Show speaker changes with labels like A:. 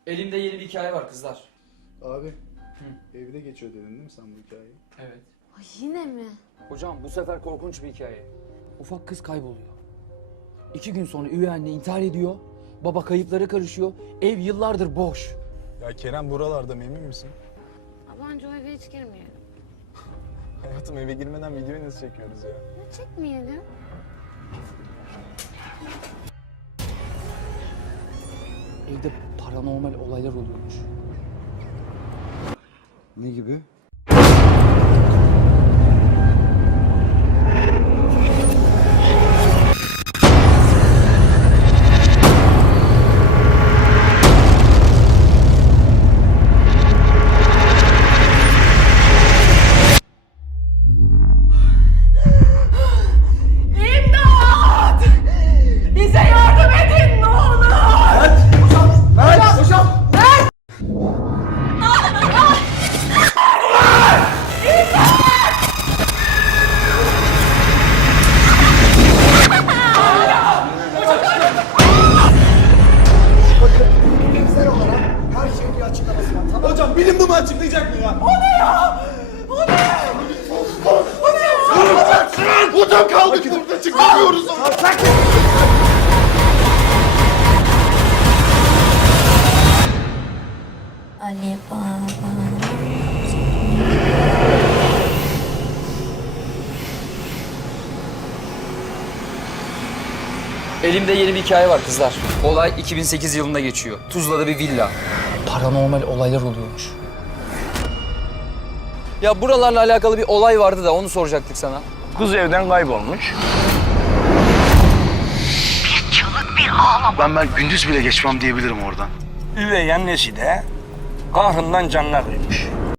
A: Elimde yeni bir hikaye var kızlar.
B: Abi, evde geçiyor dedin değil mi sen bu hikayeyi?
A: Evet.
C: Ay yine mi?
A: Hocam bu sefer korkunç bir hikaye. Ufak kız kayboluyor. 2 gün sonra üvey anne intihar ediyor. Baba kayıplara karışıyor. Ev yıllardır boş.
B: Ya Kerem buralarda mı, emin misin?
C: Bence o eve hiç girmeyelim.
B: Hayatım, eve girmeden videoyu nasıl çekiyoruz ya?
C: Ne çekmeyelim?
A: Evde paranormal olaylar oluyormuş.
D: Ne gibi?
E: İmdat! Bize yardım edin ne olur!
F: Bilimsel olarak her şeyin bir açıklaması var. Tamam.
B: Hocam bilim bunu açıklayacak mı ya?
F: Hocam kaldık burada çıkamıyoruz.
C: Ali Baba.
A: Elimde yeni bir hikaye var kızlar. Olay 2008 yılında geçiyor. Tuzla'da bir villa. Paranormal olaylar oluyormuş. Ya buralarla alakalı bir olay vardı da onu soracaktık sana.
G: Kız evden kaybolmuş.
D: Ben gündüz bile geçmem diyebilirim oradan.
G: Üvey annesi de kahrından canına kıymış.